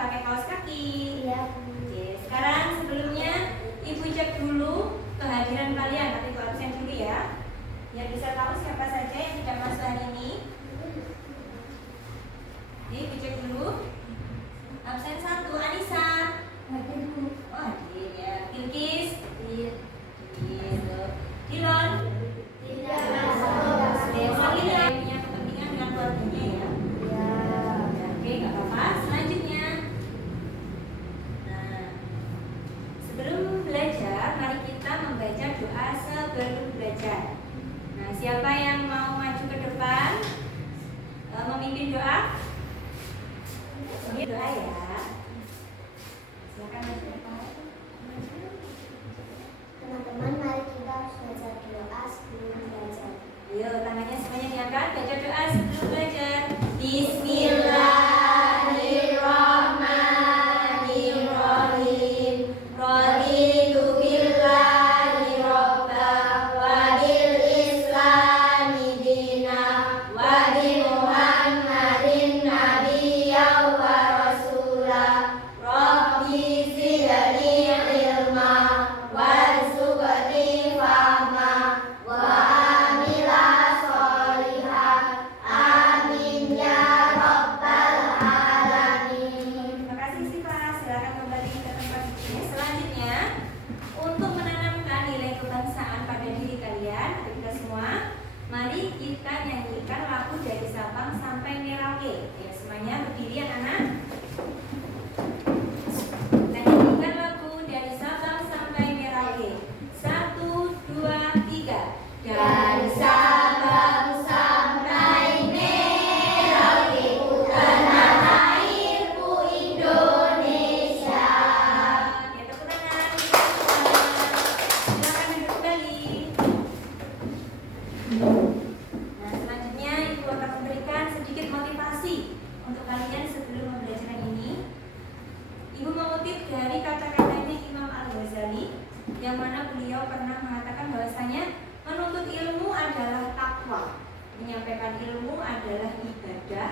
pakai kaos kaki? Iya. Oke, sekarang sebelumnya Ibu cek dulu kehadiran kalian. Nanti Ibu absen dulu ya. Biar bisa tahu siapa saja yang tidak masuk hari ini. Ini Ibu cek dulu. Absen 1, Anissa. Oh, hadir ya. Bilkis. Dilon. Tidak. Selanjutnya punya kepentingan dengan keluarganya ya. Oke, nggak apa-apa. Selanjutnya, nah, sebelum belajar, mari kita membaca doa sebelum belajar. Nah, siapa yang mau maju ke depan memimpin doa? Ini doa ya. Silakan maju ke depan. Teman-teman, mari kita baca doa sebelum belajar. Ayo, tangannya semuanya diangkat. Baca doa sebelum belajar. Bismillahirrahmanirrahim. Raditu billahi robba wa bil islami dina wa bi Muhammadin nabiyya wa rasula. Rabbi zidni ilma warzuqni fahma wa amila sholihah. Amin ya rabbal alamin. Terima kasih Siva. Silakan kembali ke tempat duduknya. Selanjutnya, untuk menanamkan nilai kebangsaan pada diri kalian, kita semua, mari kita nyanyikan lagu dari Sabang sampai Merauke. Ya, semuanya berdiri anak-anak. Kita nyanyikan lagu dari Sabang sampai Merauke. 1, 2, 3. Dari Sabang sampai Merauke, tanah airku Indonesia. Ya, tepuk tangan. Silakan duduk kembali. Nah, selanjutnya Ibu akan memberikan sedikit motivasi untuk kalian sebelum pembelajaran ini. Ibu mengutip dari kata-katanya Imam Al-Ghazali, yang mana beliau pernah mengatakan bahwasanya menuntut ilmu adalah takwa, menyampaikan ilmu adalah ibadah,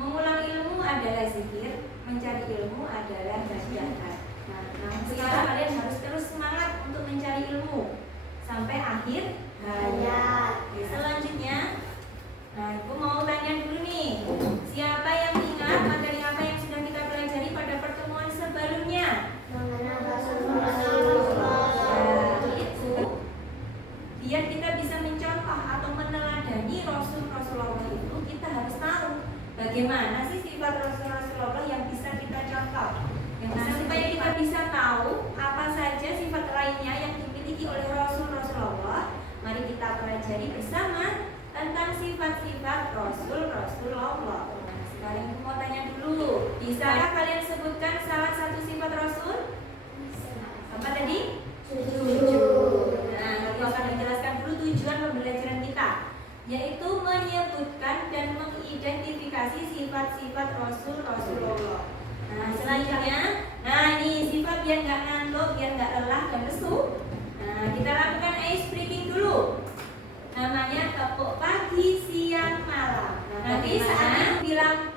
mengulang ilmu adalah zikir, mencari ilmu adalah jihad. Nah, sekarang kalian harus terus semangat untuk mencari ilmu sampai akhir hayat. Oke, selanjutnya, nah Ibu mau tanya dulu nih, siapa yang ingat materi apa yang sudah kita pelajari pada pertemuan sebelumnya? Mengenal Biar kita bisa mencontoh atau meneladani Rasulullah itu, kita harus tahu bagaimana sih sifat Rasulullah yang bisa kita contoh. Supaya kita bisa tahu apa saja sifat lainnya yang dimiliki oleh Rasulullah, mari kita pelajari bersama tentang sifat-sifat Rasulullah. Nah, sekarang aku mau tanya dulu, bisakah kalian sebutkan salah satu sifat Rasul? Apa tadi? Jujur. Nah, aku akan menjelaskan dulu tujuan pembelajaran kita, yaitu menyebutkan dan mengidentifikasi sifat-sifat Rasulullah. Nah, selanjutnya, nah ini sifat biar nggak ngantuk, biar nggak lelah dan lesu. Nah, kita lakukan ice breaking dulu. Namanya tepuk pagi, siang, malam. Nah, nanti saat bilang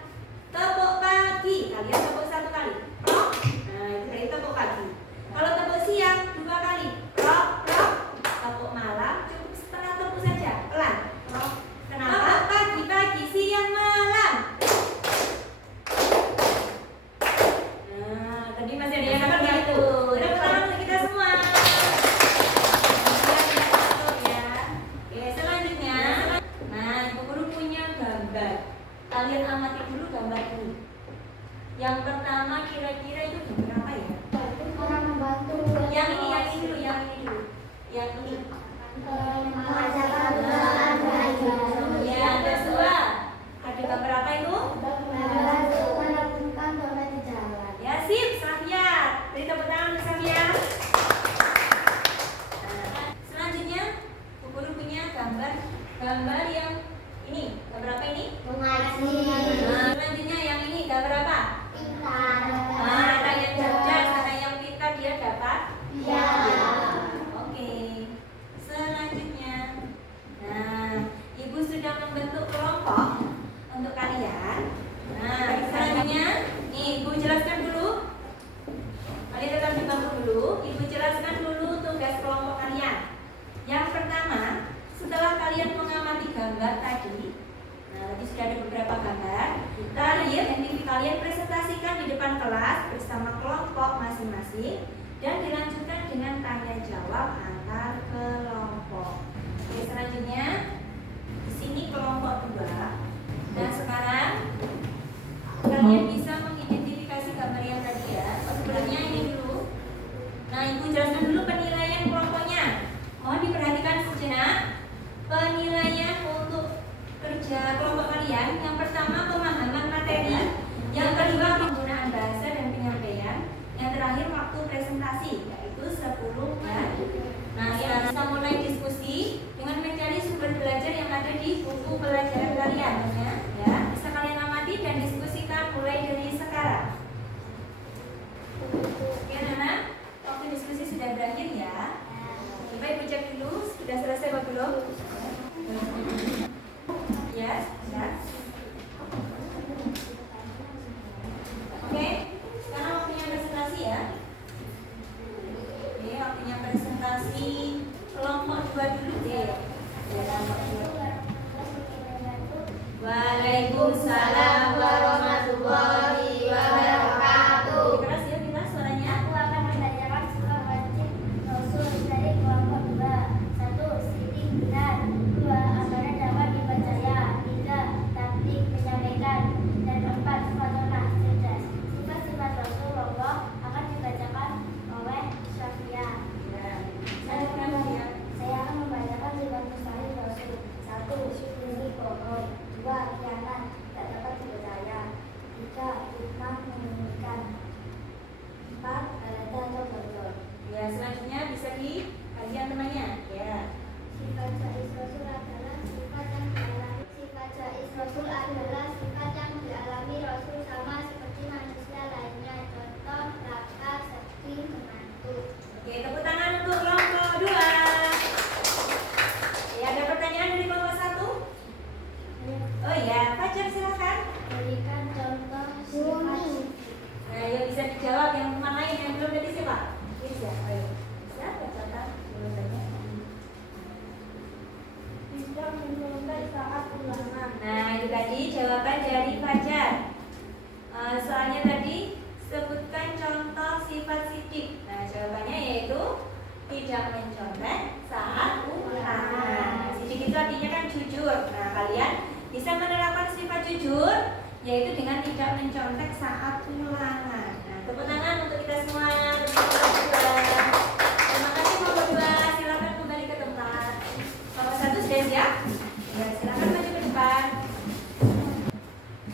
tepuk pagi, kalian tepuk 1 kali. Prok. Nah, itu dari tepuk pagi. Kalau tepuk siang 2 kali. Prok, prok. Tepuk malam cukup setengah tepuk saja, pelan. Prok. Kenapa? Pagi, pagi, siang, malam. Nah, tadi masih ada yang dapat nggak itu? Tepuk tangan untuk kita semua. Oke, selanjutnya, nah Ibu Guru punya gambar. Kalian amati dulu gambar ini. Yang pertama kira-kira itu gambar apa ya? orang membantu. Yang ini dulu. Yang ini. Yang kedua, ada gambar apa itu? Membantu menemukan dompet di jalan. Ya, sip, Safia. Beri tepuk tangan untuk Safia. Nah, selanjutnya, Bu Guru punya gambar yang ini. Gambar apa ini? Mengaji. Nah, selanjutnya yang ini gambar apa? Pintar. Nah, rakyat di depan kelas bersama kelompok masing-masing dan dilanjutkan dengan tanya jawab antar kelompok. Oke, selanjutnya di sini kelompok 2. Dan sekarang kalian bisa mengidentifikasi gambar yang tadi ya. Sebelumnya ini dulu. Nah, Ibu jelaskan dulu penilaian kelompoknya. Mohon diperhatikan sejenak. Penilaian untuk kerja kelompok kalian, yang pertama pemahaman materi, yang kedua penggunaan bahasa dan penyampaian, yang terakhir waktu presentasi yaitu 10 menit. Nah, kita bisa mulai diskusi dengan mencari sumber belajar yang ada di buku pelajaran kalian ya. Bisa kalian amati dan diskusikan mulai dari sekarang. Oke, anak, waktu diskusi sudah berakhir ya. Coba Ibu cek dulu, sudah selesai apa belum? Ya, sudah. Oke, sekarang waktunya presentasi ya. Oke, waktunya presentasi kelompok 2 dulu deh. Waalaikumsalam warahmatullahi wabarakatuh. Keras ya, kita suaranya. Aku akan membacakan surah wajib Rasul dari kelompok 2. 1. Sidik benar. 2. Amanah dapat dipercaya. 3. Taktik menyampaikan. Dan 4. Fatona cerdas. Sifat-sifat Rasulullah akan dibacakan oleh Syafia. Saya akan membacakan sifat mustahil Rasul. 1. Syukuri bohong. 2. Khianat tak dapat dipercaya. 3. Hikmah menyembunyikan. 4. Balada atau bocor. Ya, selanjutnya bisa dikajian temannya. Ya. Sifat jais Rasul adalah sifat yang dialami. Sifat jais Rasul adalah sifat yang dialami Rasul sama seperti manusia lainnya. Contoh raka, sedih, mengantuk. Oke, tepuk tangan untuk kelompok 2. Ya, ada pertanyaan dari kelompok 1? Oh iya, Fajar silakan. Berikan contoh sifat. Nah, ya bisa dijawab yang teman lain yang belum tadi siapa? Bisa, ayo. Bisa bacakan jawabannya. Tidak menyontek saat ulangan. Nah, itu tadi jawaban dari Fajar. Soalnya tadi sebutkan contoh sifat sidik. Nah, jawabannya yaitu tidak mencontek saat ulangan. Sidik itu artinya kan jujur. Nah, kalian bisa menerapkan sifat jujur yaitu dengan tidak mencontek saat ulangan. Nah, tepuk tangan untuk kita semua. Terima kasih kelompok 2. Silakan kembali ke tempat. Kelompok 1 sudah siap? Ya, silakan maju ke depan.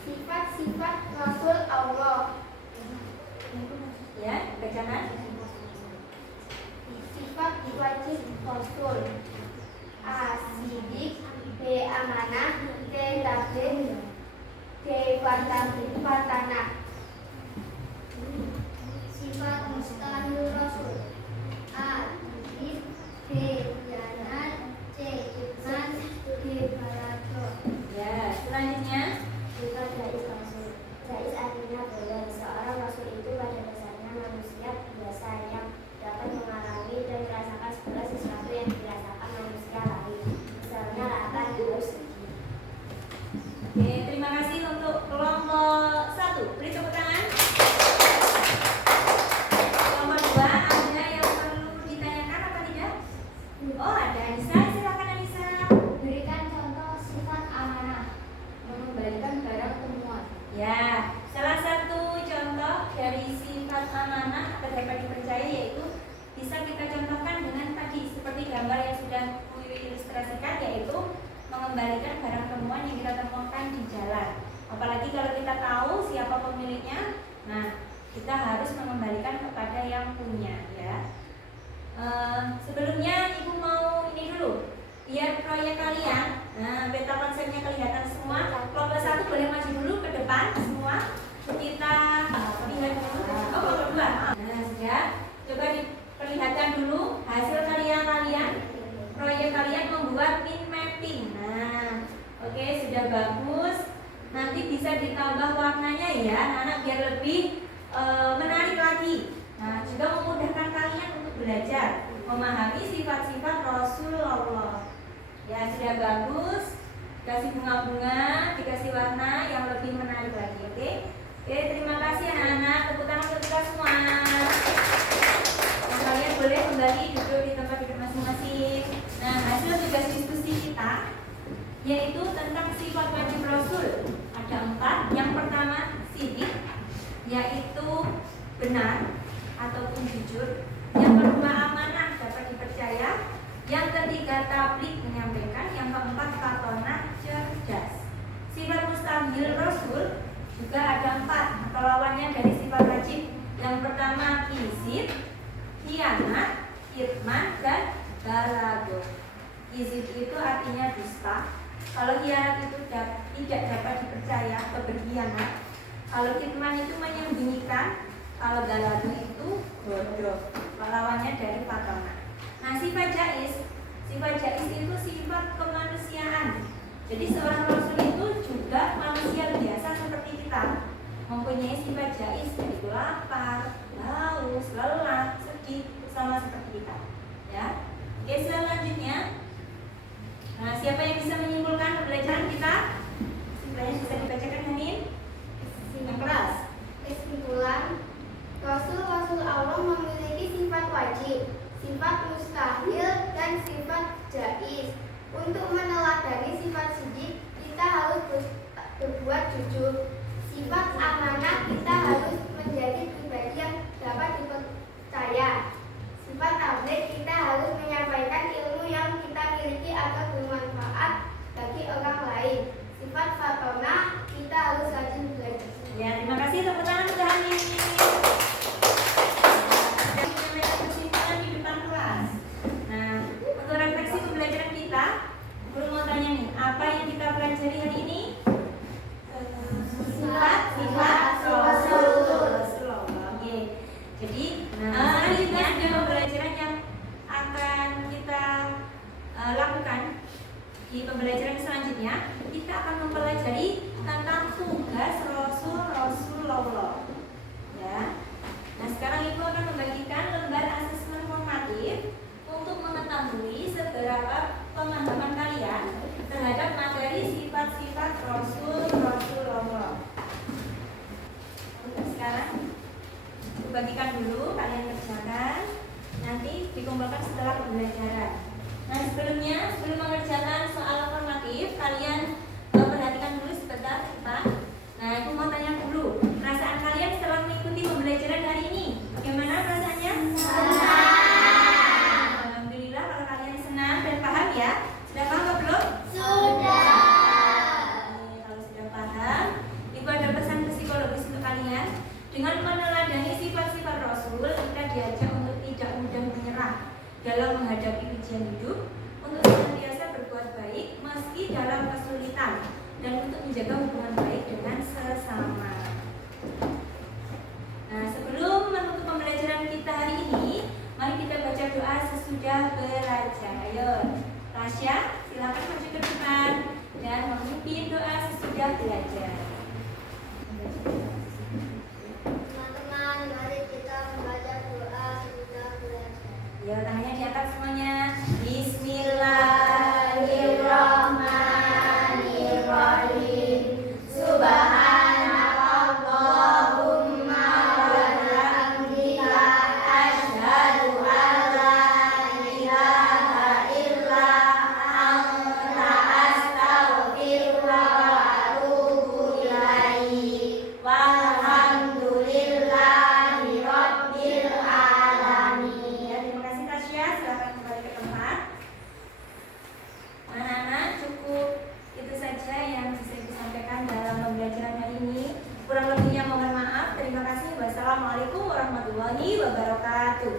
Sifat-sifat Rasul Allah. Ya, bacakan. Sifat wajib Rasul. A. Sidik. B. Amanah. C. Tabligh. D. Fatanah. Sifat mustahil Rasul. A. Titip. B. Khianat. C. Hikmat. D. balado. Ya, selanjutnya. Sifat jais Rasul. Jais artinya boleh. Seorang Rasul itu pada dasarnya manusia biasa yang dapat mengalami dan merasakan segala sesuatu yang dirasakan manusia lain. Misalnya akan harus sedih. Oke, terima kasih untuk kelompok 1. Beri tepuk tangan. Kelompok 2, ada yang perlu ditanyakan apa tidak? Oh, ada. Anissa, silakan Anissa. Berikan contoh sifat amanah. Mengembalikan barang temuan. Ya, salah satu contoh dari sifat amanah atau dapat dipercaya yaitu bisa kita contohkan dengan tadi seperti gambar yang sudah Wiwi ilustrasikan, yaitu mengembalikan barang temuan yang kita temukan di jalan. Apalagi kalau kita tahu siapa pemiliknya, nah kita harus mengembalikan kepada yang punya ya. Sebelumnya Ibu mau ini dulu, biar proyek kalian, nah peta konsepnya kelihatan semua. Kelompok 1 boleh maju dulu ke depan semua. Kita lihat dulu. Oh, kelompok 2. Nah, sudah. Coba diperlihatkan dulu hasil karya kalian. Proyek kalian membuat min mapping. Nah, oke, sudah bagus. Nanti bisa ditambah warnanya ya, anak biar lebih menarik lagi. Nah, juga memudahkan kalian untuk belajar memahami sifat-sifat Rasulullah. Ya, sudah bagus. Kasih bunga-bunga, dikasih warna yang lebih menarik lagi, oke? Oke, terima kasih anak-anak. kembali duduk di tempat duduk masing-masing. Nah, hasil tugas diskusi kita yaitu tentang sifat wajib Rasul. Ada 4. Yang pertama, sidik, yaitu benar ataupun jujur. Yang kedua, amanah, dapat dipercaya. Yang ketiga, tablik, menyampaikan. Yang keempat, fatona, cerdas. Sifat mustahil Rasul juga ada 4 atau lawannya dari sifat wajib. Yang pertama, kizib, khianat, kitman, dan balago. Kizib itu artinya dusta. Kalau khianat itu tidak dapat dipercaya atau berkhianat. Kalau kitman itu menyembunyikan. Kalau balago itu bodoh. Lawannya dari fatona. Nah, sifat jais itu sifat kemanusiaan. Jadi seorang rasul itu juga manusia biasa seperti kita, mempunyai sifat jais, yaitu lapar, haus, lelah, sedih, sama seperti kita. Ya. Oke, selanjutnya. Nah, siapa yang bisa menyimpulkan pembelajaran kita? Simpulannya bisa dibacakan, Hanin? Yang keras. Kesimpulan, Rasul-Rasul Allah memiliki sifat wajib, sifat mustahil, dan sifat jais. Untuk meneladani sifat sidik, kita harus berbuat jujur. Sifat amanah, kita harus menjadi pribadi yang dapat dipercaya. Sifat tabligh, kita harus menyampaikan ilmu yang kita miliki agar bermanfaat bagi orang lain. Sifat fatona, kita harus rajin belajar. Ya, terima kasih. Tepuk tangan untuk Hanin. Kesimpulan di depan kelas. Nah, untuk refleksi pembelajaran kita, guru mau tanya nih, apa yang kita pelajari hari ini? Sifat Rasul. Oke. Jadi, selanjutnya ada pembelajaran yang akan kita lakukan di pembelajaran selanjutnya. Kita akan mempelajari tentang tugas Rasulullah. Ya. Nah, sekarang Ibu akan membagikan lembar asesmen formatif untuk mengetahui seberapa pemahaman kalian terhadap materi sifat-sifat Rasulullah. Untuk sekarang, Ibu bagikan dulu, kalian kerjakan. Nanti dikumpulkan setelah pembelajaran. Nah, sebelum mengerjakan soal formatif, kalian perhatikan dulu sebentar kita. Nah, aku mau tanya dulu, perasaan kalian setelah mengikuti pembelajaran hari ini, bagaimana perasaannya? Senang. Alhamdulillah kalau kalian senang dan paham ya. Sudah paham atau belum? Sudah. Kalau sudah paham, Ibu ada pesan psikologis untuk kalian. Dengan meneladani sifat-sifat Rasul, kita diajak untuk tidak mudah menyerah dalam menghadapi ujian hidup, untuk senantiasa berbuat baik meski dalam kesulitan, dan untuk menjaga hubungan baik dengan sesama. Nah, sebelum menutup pembelajaran kita hari ini, mari kita baca doa sesudah belajar. Ayo, Tasya, silakan maju ke depan dan memimpin doa sesudah belajar. Teman-teman, mari kita membaca doa sesudah belajar. Ya, tangannya di atas semuanya. Bismillahirrahmanirrahim. Subhanakallahumma wa bihamdika asyhadu an la ilaha illa anta astaghfiruka wa atubu ilaik. Walhamdulillahi rabbil alamin. Ya, terima kasih Tasya. Silakan kembali ke tempat. Anak-anak, cukup itu saja yang bisa disampaikan dalam pembelajaran hari ini. Kurang lebihnya mohon maaf. Terima kasih. Wassalamualaikum warahmatullahi wabarakatuh.